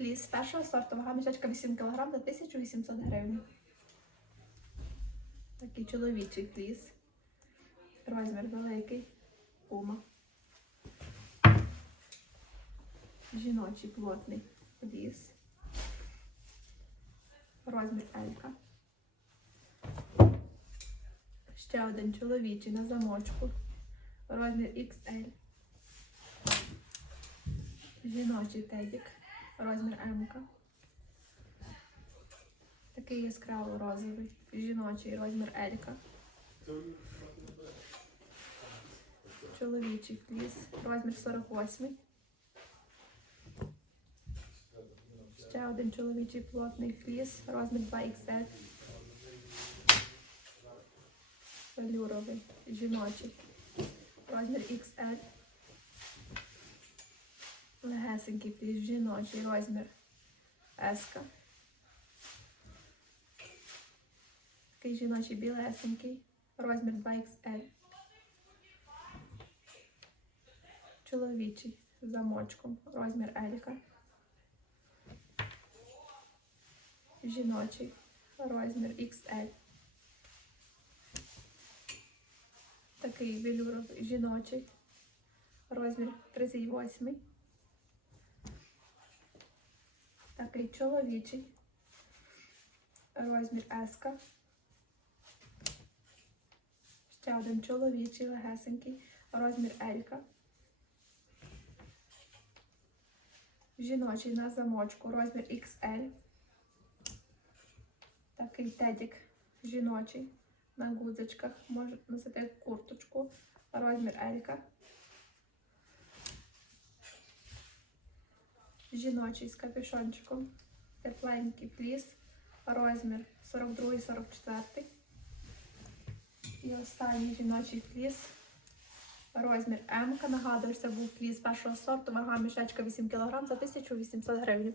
Фліс першого сорту, вага мішечка 8 кг за 1800 гривень. Такий чоловічий фліс. Розмір великий. Пума. Жіночий плотний фліс. Розмір Елька. Ще один чоловічий на замочку. Розмір XL. Жіночий тедік. Розмір М. Такий яскраво розовий. Жіночий розмір L. Чоловічий фліс. Розмір 48. Ще один чоловічий плотний фліс. Розмір 2XL. Велюровий. Жіночий. Розмір XL. Легесенький фліс. Жіночий. Розмір S. Такий жіночий білесенький. Розмір 2XL. Чоловічий з замочком. Розмір L. Жіночий. Розмір XL. Такий велюровий жіночий. Розмір 38. Такий чоловічий. Розмір S. Ще один чоловічий легесенький. Розмір L. Жіночий на замочку. Розмір XL. Такий тедік жіночий. На гудзичках. Може носити курточку. Розмір L. Жіночий з капюшончиком. Тепленький фліс. Розмір 42-44. І останній жіночий фліс. Розмір М. Нагадую, це був фліс першого сорту. Вага мішечка 8 кг за 1800 гривень.